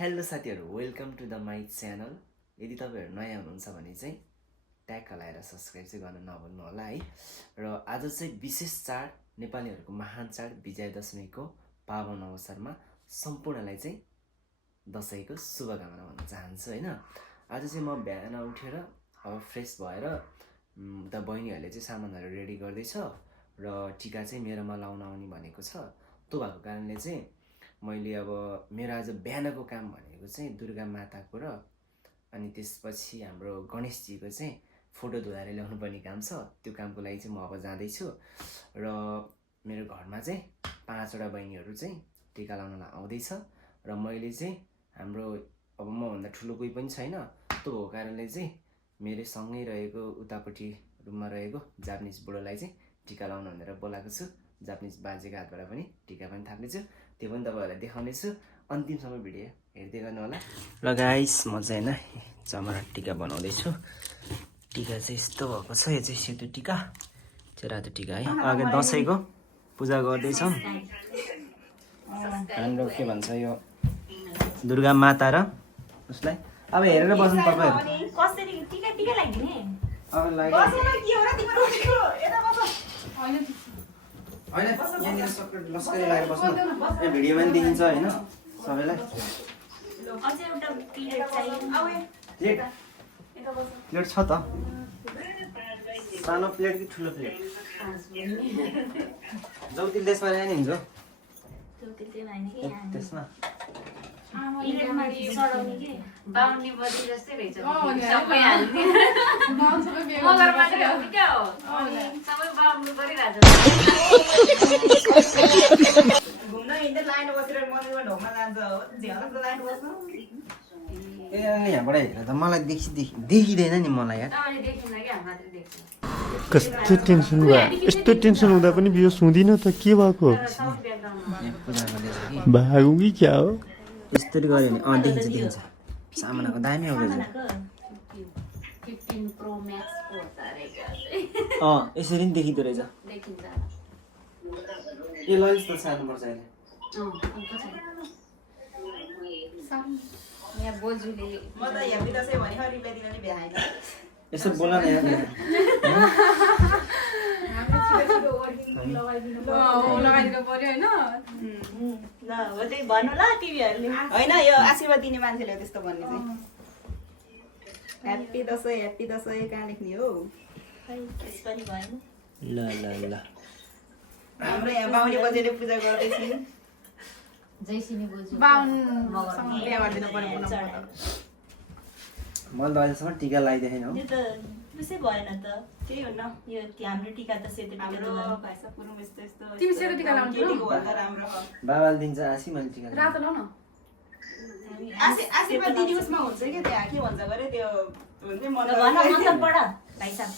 Hello साथीहरु, welcome to the my channel. यदि तपाईहरु नयाँ हुनुहुन्छ भने चाहिँ ट्याग हलाएर सब्स्क्राइब चाहिँ गर्न नभुल्नु होला है। र आज चाहिँ विशेष चाड, नेपालीहरुको महान चाड विजयादशमीको पावन अवसरमा सम्पूर्णलाई चाहिँ दशैंको शुभकामना भन्न चाहन्छु हैन। आज चाहिँ म बिहान उठेर अब फ्रेश भएर उता बहिनीहरुले चाहिँ सामानहरु रेडी गर्दै छ र टीका चाहिँ मेरोमा लाउन आउने भनेको छ। त्यो भएको कारणले चाहिँ मैले अब मेरो आज बिहानको काम भनेको चाहिँ दुर्गा माताको र अनि त्यसपछि हाम्रो गणेशजीको चाहिँ फोटो धुएर ल्याउनु पर्ने काम छ। त्यो कामको लागि चाहिँ म अब जाँदै छु र मेरो घरमा चाहिँ 5 वटा बहिनीहरु चाहिँ टीका लाउनलाई आउँदै छ र मैले चाहिँ हाम्रो अब म भन्दा ठुलो कोही पनि छैन। त्यो भएको कारणले चाहिँ मेरो सँगै रहेको उतापट्टि रुममा रहेको जापानिज बुढोलाई चाहिँ टीका लाउन भनेर बोलाएको छु। जापानिज बाजेको हातबाट पनि टीका पनि थाप्ने छु। त्यो पनि तपाईहरुलाई देखाउने छु। अन्तिमसम्म भिडियो हेर्दै गर्नु होला। ल गाइस, म चाहिँ हैन चमरा टीका बनाउँदै छु। टीका चाहिँ यस्तो भएको छ। यो चाहिँ सेतो टीका, चाहिँ रातो टीका है। अघि दशैंको पूजा गर्दै छौं। हाम्रो के भन्छ यो दुर्गा माता र उसलाई अब हेरेर बस्नु तपाईहरु। कसरी टीका टीका लाग्दिने? अब लागि बस्न के हो र तिम्रो उठेको? यता बस। हैन हैन यहाँनिर सबै लस्करी लागेर बस्नु। यो भिडियोमा पनि देखिन्छ हैन सबैलाई। अझै एउटा प्लेट चाहियो। आऊ प्लेट यता बस। प्लेट छ त। सानो प्लेट कि ठुलो प्लेट? जौतिल त्यसमा ल्याए नि हुन्छ। जौतिल चाहिँ हैन के यहाँ। त्यसमा इलेक्ट्रिकमा सडाउने के? 52 बजी जस्तै रहेछ। सबै हाल्ने। मगर मात्रै हो कि क्या हो? सबै 52 गरिरहेछ। घुम्न हिँड्दै लाइन बसेर मन्दिरमा ढोकमा जान्छ हो। झ्यालको लाइन बस्नु। ए यहाँबाट हेर्दा त मलाई देखिदैन नि मलाई यार। तपाईँले देखिन्न कि हामी मात्रै देख्छ। कस्तो टेन्सन भयो। यस्तो टेन्सन हुँदा पनि बियो सुन्दिन त के भएको? साउथ ब्याकग्राउन्डमा पूजा गर्दैछ कि भागौँ कि क्या हो? यस्तरी गऱ्यो भने देखिन्छ। सामानको दामी हो रहेछ। 15 प्रो म्याक्स प्रो तारेको यसरी नि देखिँदो रहेछ। देखिन्छ। यो लैस त सार्नुपर्छ अहिले। यहाँ बोजूले म त ह्याप्पी दशैं भने रिप्लाई दिन नि भ्याएन। यसो बोल न यार। लगाइदिनु पर्यो हैन? ल हो चाहिँ भन्नु ल टिभीहरुले। हैन यो आशीर्वाद दिने मान्छेले त्यस्तो भन्ने चाहिँ। ह्याप्पी दशैं कहाँ लेख्ने हो? यसपालि भएन। ल ल ल हाम्रो यहाँ बाहुनी बजेले पूजा गर्दैछन्। जैसिनी बोजू बाहुनसँग बिहा गरिदिनु पर्यो मैले त अहिलेसम्म टिका लगाइदिएन हो। त्यो त त्यसै भएन त। त्यही हो न यो हाम्रो टिका त सेतो टिका हाम्रो भाइसा पुरुम यस्तो यस्तो। तिमी सेतो टिका लाउँछौ? केटीको भन्दा राम्रो हो। बाबाले दिन्छ आसी मैले टिका रातो लाउ न। आशीर्वाद दिने उसमा हुन्छ के त्यहाँ के भन्छ गरे त्यो हुन्छ मन भन मन्त्र पढ भाइ साहब।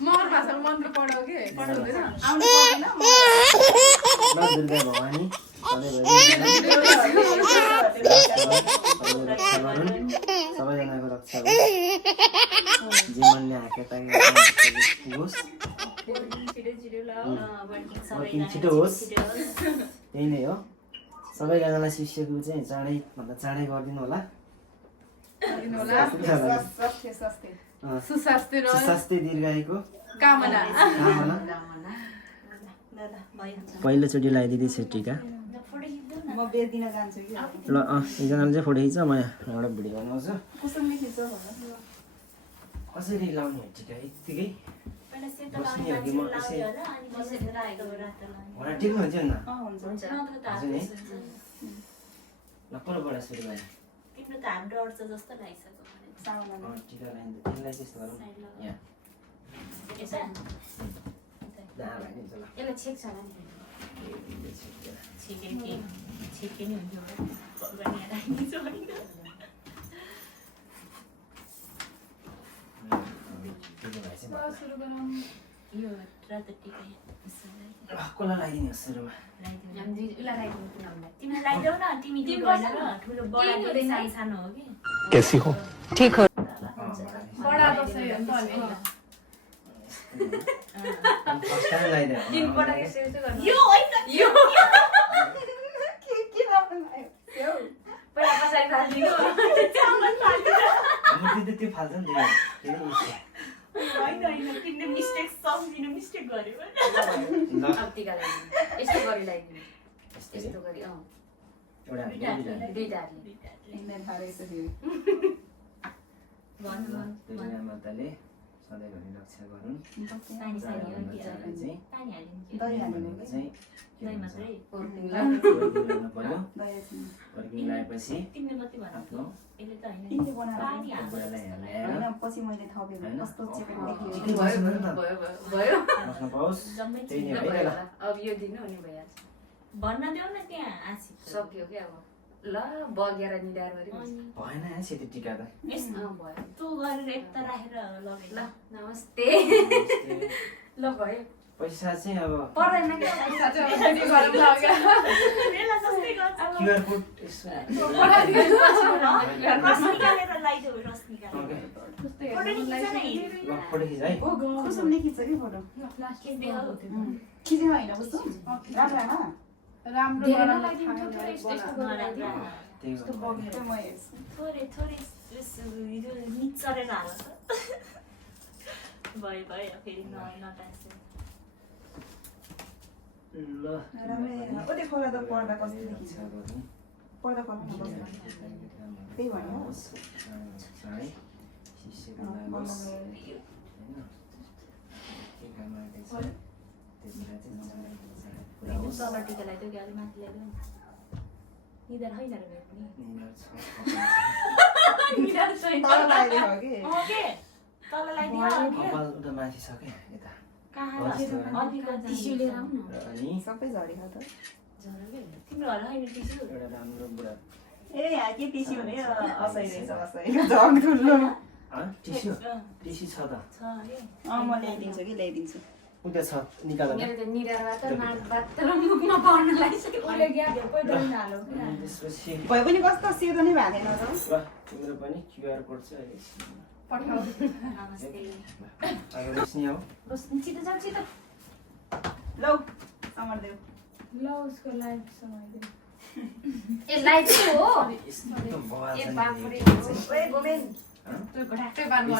मगर भाषामा मन्त्र पढौ के? पढ्नुहुँदैन? आउनु पर्दैन ल दुर्गा भवानी सबैजनाको रक्षा गरोस्। जीवनले हाकेताको होस्, वर्किङ छिटो होस्। त्यही नै हो। सबैजनालाई शिष्यको चाहिँ चाँडैभन्दा चाँडै गरिदिनु होला। सुस्वास्थ्य र सुस्वास्थ्य दीर्घायुको कामना। कामना। पहिलोचोटि लगाइदिँदैछ टिका। म बेच्दिन जान्छु कि। ल एकजनाले चाहिँ फोटो खिच्छ, म एउटा भिडियो बनाउँछु। कसरी खिच्छ भन्नु? कसरी लाउने टिका यतिकै पहिला सेतो बस्ने लाउने हो कि म मान्छे यसै लाउने होला अनि बसेर राखेको रातो लाउने। घोडा टिप्नु हुन्छ नि? हुन्छ हुन्छ। नत्र त हजुर नि। ल कोबाट सुरु गर्ने? तिम्रो त हाम्रो अड्छ जस्तो लागिसक्यो भने साउनमा। टिका लगाइन्छ। त्यसलाई त्यस्तो गरौँ यहाँ। यसै दाहा भइदिन्छ ल। यसलाई छेक्छ होला नि। छिके नि हुन्छ गर्ने राखिदिन्छु भनेको। सुरु गरौँ। यो रातो टिका कसलाई लगाइदिने सुरुमा? हामी उसलाई राख्नु किन हामीलाई? तिमी लगाइदेऊ न। तिमी तिमी भएन बस्नु र न। ठुलो केही बडा हुँदैन। सानो सानो हो कि। कैसी हो? बडा दशैं हो नि त अनि। फर्स्ट टाइम लगाइदियो। तीन पटक यसो यसो गर्नु। यो होइन यो थाल्छ नि त्यो किन मिस्टेक होइन होइन किन्ने मिस्टेक सम्झिनु मिस्टेक गर्यो ल अब टिका लगाइदिनु यस्तो गरी लगाइदिनु यस्तै यस्तो गरी एउटा हामीले दुईटा यिनीहरू थाहा रहेछ फेरि दुर्गा माताले सधैँभरि रक्षा गरून् पानी चाडबाडमा सानी चाडबाड चाहिँ पानी हालिदिन्छु दही हाल्नु भनेको चाहिँ के दही भन्छ? मात्रै वर्किङ ल्याउनु पर्यो दही छैन वर्किङ ल्याएपछि तिमीले मात्रै भन आफ्नो यसले त होइन तिमीले बनाएर पानी बुढालाई हाल्नु ल्याएर होइन पछि मैले थपेँ भने कस्तो चिकन देखियो चिकन बस्नु न त भयो भयो बस्न पाओस् जम्मै त्यही नै भयो है ल अब यो दिनु अनि भइहाल्छ भन्न देऊ न त्यहाँ आसी सक्यो क्या अब ल बगेर निधार गरी भएन है सेती टिका त यस्तो भयो तँ गरेर यता राखेर लगेँ ल नमस्ते त्यस्तै। ल भयो पैसा चाहिँ अब पर्दैन क्या पैसा चाहिँ अब फेरि गरौँ लाग्यो बेला जस्तै गर्छ क्युआर कोड यसो रस निकालेर लगाइदेऊ रस निकालेर ओके फोटो निकाल्छ नि ल फोटो खिच है कुसुमले खिच्छ कि फोटो खिच्यो होइन कस्तो राम्रो आएन राम्रो धेरै गरम नलागिदिनु थोरै यस्तो यस्तो गरेर लगाइदिनु। त्यही यस्तो गर्नु बगेर म हेर्छु थोरै थोरै निचरेर हाल भयो भयो फेरि नटाँच्छ ल राम्रै ओले खोला त पर्दा कस्तो देखिन्छ पर्दा खोला बस्नु त्यही भन्यो है शिष्यको लागोस् होइन टिका मार्दैछ त्यतिखेर चाहिँ पुरा होस् तल टिका लगाइदेऊ कि अलिक माथि ल्याइदेऊ निधार होइन र मेरो पनि निधार छ निधार छैन तल लगाइदियो कि के तल लगाइदियो कपाल उता माथि छ क्या यता कहाँ अधिक टिस्यु लिएर आउनु र अनि सबै झरेको त तिम्रो होइन टिस्यु एउटा राम्रो बुढा ए यहाँ के टिस्यु भने असै रहेछ असै झग ठुलो टिस्यु टिस्यु छ त छ अरे म ल्याइदिन्छु कि ल्याइदिन्छु उता छ निकाल मेरो त निधारबाट नाकबाट तर मुखमा पर्न लागिसक्यो उसले ग्याप पैदल हालो अनि त्यसपछि भए पनि कस्तो सेतो नै भएको थिएन त ल तिम्रो पनि क्युआर कोड चाहिँ अहिले पठाउ नमस्ते अब रोशनी हो छिटो जाऊ छिटो लौ समर्देऊ ल उसको लाइफ समाइदिनु ए लाइट हो यस्तो बवाल ए छ नि बापरे ओए गोमेन ढाक्कै बाँध्नु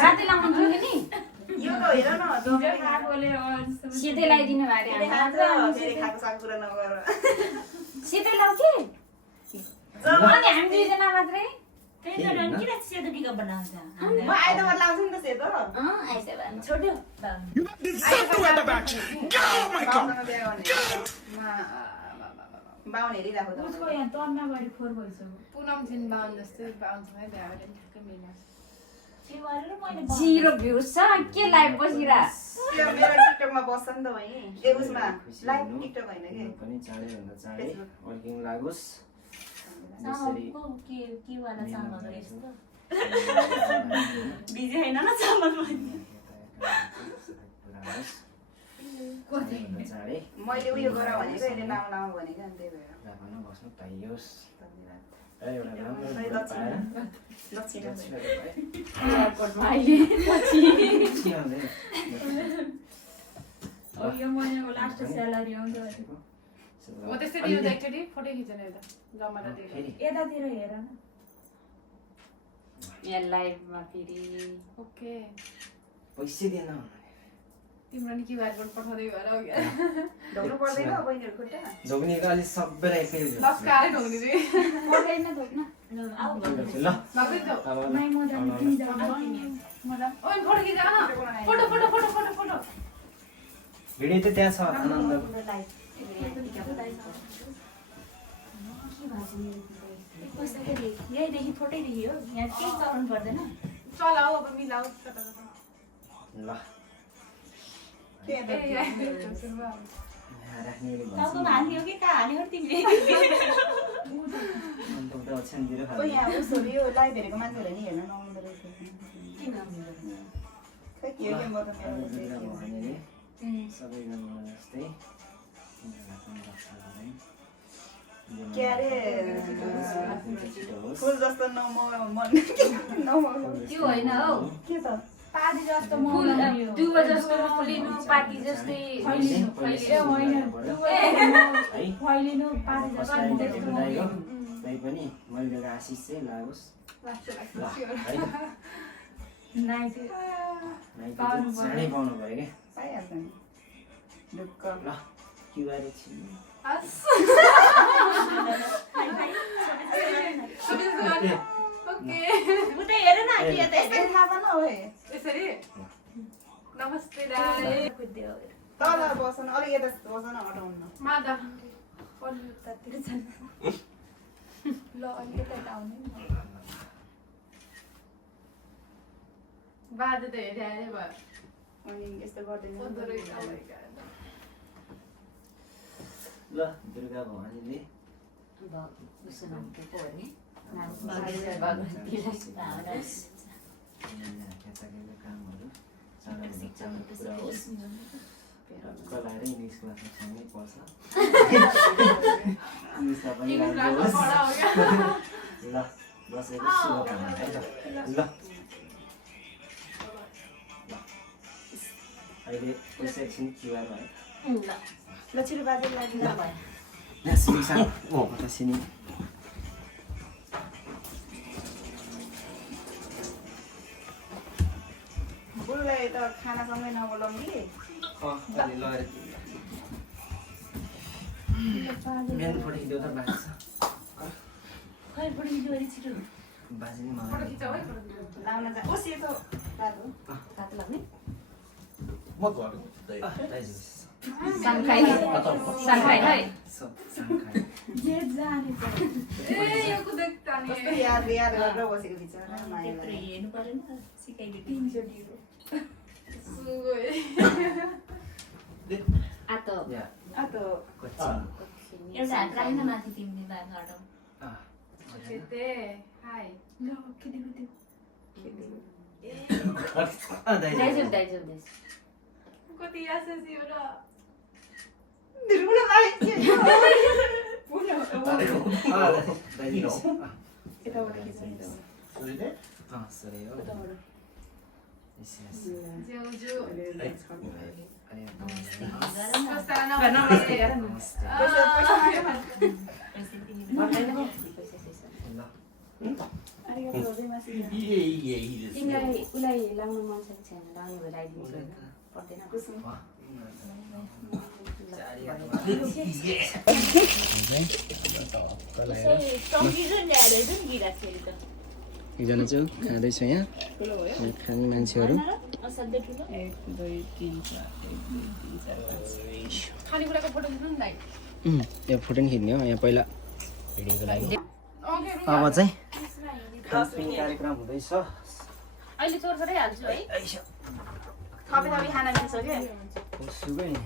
राति लाउनु थियो नि यो त हेर न हिजो खाएकोले सिधै लगाइदिनु त्यसले भयो खान्छ फेरि खाएको साग कुरा नगर सिधै लाउ के अनि हामी दुईजना मात्रै त्यही त डन किन सेतो टिका बनाउँछ म आइतबार लाउँछु नि त सेतो आइसे भएन छोड्यो बाहुन हेरिरहेको त उसको यहाँ तन्नाबारी फोहोर भइसक्यो पुनम छिन् बाहुन जस्तै बाहुनसँगै बिहा गरेर ठ्याक्कै मिल्छ के गरेर मैले जिरो भ्युज छ के लाइभ बसिरा त्यो मेरो टिकटकमा बस्छ नि त बहिनी ए उसमा लाइभ टिकटक होइन कि पनि चाँडैभन्दा चाँडै वर्किङ लागोस् जसरी के वाला चामल रहेछ त बिजी होइन न चामल पनि चाँडैभन्दा चाँडै मैले उयो गर भनेको यसले लाउँ लाउँ भनेको अनि त्यही भएर जापानमा बस्नु पाइयोस् धन्यवाद र एउटा राम्रो खै बुढा दक्षिणा पाएर दक्षिणा दक्षिणाहरू पाए। एयरपोर्टमा अहिले के भन्दै? अब यो महिनाको लास्ट स्यालेरी आउँछ म त्यस्तै दिनु त एकचोटि फोटो खिचेर हेर्दा जम्मा त दिएको फेरि यतातिर हेर न यहाँ लाइभमा फेरि ओके पैसै दिएन तिम्रो नि क्युआर कोड पठाउँदै भएर हो क्या ढोग्नु पर्दैन बहिनीहरू खुट्टा झोग्नीको अलिक सबैलाई एकैले झोग्छ। लस्कारै ढोग्नु चाहिँ पर्दैन धोक्न आऊ ल लग्दै त अब ल, नाइ म अब जानु ल। तिमी जाऊ मजा ओइ फोटो खिच न photo photo photo photo photo video त त्यहाँ छ आनन्द यहीँदेखि फोटै देखियो यहाँ केही चलाउनु पर्दैन चलाऊ अब मिलाऊ ल के यहाँ राख्ने टाउकोमा हाल्ने हो कि कहाँ हाल्ने हो तिमीले अन्त उता ओछ्यानतिर ओ खाली यहाँ उसहरू यो लाइभ हेरेको मान्छेहरू नि हेर्न नआउँदो रहेछ किन खै के हो के म त मेरो देखियो भनेले सबैजना जस्तै तिनीहरूलाई पनि रक्षा गरौँ। के अरे छिटो होस्। फुल जस्तो मन त्यो होइन हौ के त पादी जस्तो फुल मौलाउने हो दुबो जस्तो मौलिनु पाती जस्तै फैलिनु, ए होइन है फैलिनु पादी फर्स्ट जस्तो टाइम मौलाउने देखेको दाइको तै पनि मैले दिएको आशिष चाहिँ लागोस् ल है नाइटी नाइकी चाँडै पाउनु भयो क्या पाइहाल्छ नि ढुक्क ल क्युआर एकछिन ओके उतै हेर न कि यता यस्तै थाहा पाउन हो है यसरी नमस्ते दाइ खुद्दियो तल बस्न अलिक यता बस्न हटाउनु मादा कलुतातिर छन् ल अलिक यता आउने बाजे त हेरिहाल्यो भयो अनि यस्तो गर्दैन पदो रहेछ ल दुर्गा भवानीले केटाकेटीको कामहरू चाँडो पुरा होस् कलाएर इङ्ग्लिस क्लासमा सँगै पढ्छ इङ्ग्लिसमा पनि राम्रो होस् ल बसेको शुभकामना है ल अहिले पैसा एकछिन क्युआर भयो ल छिटो बाजे लागि ल भयो ल सिनी सानो सिनी बुढोलाई त खानासँगै नबोलाउँ कि अलि लगेर बिहान पठाइदियो त बाजे छ खै पठाइदियो अरे छिटो बाजे नि फोटो मलाई खिचाउ है फोटो लाउन जा ओस यो त बाटो हात लाग्ने दाइजु सङ्खाइ है सब साङ्खाइ जे जाने त ए यो कुदेक्ता नि कस्तो याद याद गरेर बसेको बिचरा त्यत्रो मायालाई हेर्नु पर्यो नि सिकाइदियो 300 डिरो सुगोइ आतो या त कच्ची एउटा हात राख्न माथि तिमीले बाद हटाउ खेते हाय ल खेदियो दाइजु दाइजु कति यासेसी हो र दिरुला लाग्यो दाइजु यताबाट खिच्नु सरी हो यस यस ज्यूजू अरे कस्ता नमस्ते नमस्ते पैसा ल अलिकति रोजैमासी तिमीलाई उसलाई लाउनु मन छ कि छैन लाउने भएर आइदिन्छ पर्दैन एकजना चाहिँ खाँदैछ यहाँ खाने मान्छेहरू खानेकुराको फोटो खिच्नु नि दाइ यो फोटो नि खिच्ने हो यहाँ पहिला भिडियोको लागि अब चाहिँ खानपिन कार्यक्रम हुँदैछ अहिले चोरफोरै हाल्छु है थपे खाना दिन्छ के सुगै नि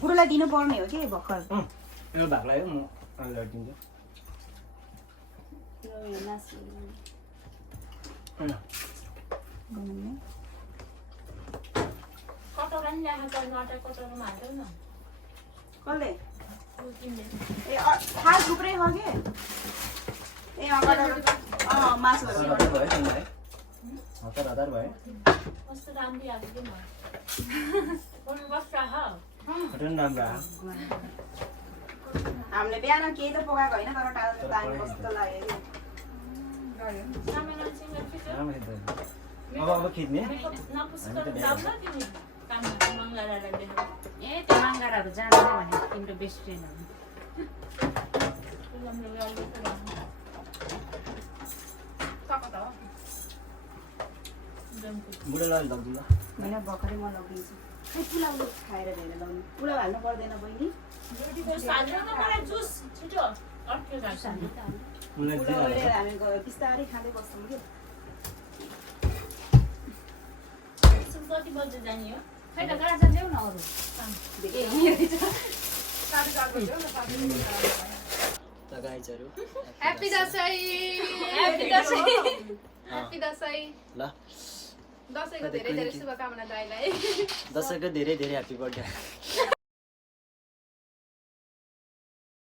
बुढोलाई दिनु पर्ने हो कि भर्खर यो भाग लाग्यो म अहिले लडिदिन्छु कटौरा नि ल्याएको त नटा कटौरामा हाल्छौ न कसले तिमीले ए खास थुप्रै हो के ए मासुहरू हतार भयो तिमीलाई हतार भयो कस्तो राम्रो आएको के म फोटो बस्छ ह फोटो नि राम्रो आयो हामीले बिहान केही त पकाएको होइन तर टाइम कस्तो लाग्यो सामान्य सिंगर खिच्यो राम्रो खिच्दै अब खिच्ने नपुस्कर जाऊ न तिमी काम मङ्गलालाई देख्नु ए त्यो मङ्गराहरू जाँदैन भने तिम्रो बेस्ट फ्रेन्ड हो राम्रो राम्रो कता हो बुढोलाई लगिदिनु ल होइन भर्खरै म लगिदिन्छु पुलाउ खाएर भेला लाउनु पुलाउ हाल्नु पर्दैन बहिनी मलाई जुस छिटो अर्को जान्छ मलाई पुलाउ अहिले हामी बिस्तारै खाँदै बस्छौँ कि कति बजे जाने हो खै त गाडा जान्छौ न अरू त गाइजहरू happy Dashain happy Dashain happy Dashain ल दसैँको धेरै धेरै शुभकामना दाइलाई दसैँको धेरै धेरै ह्याप्पी बर्थडे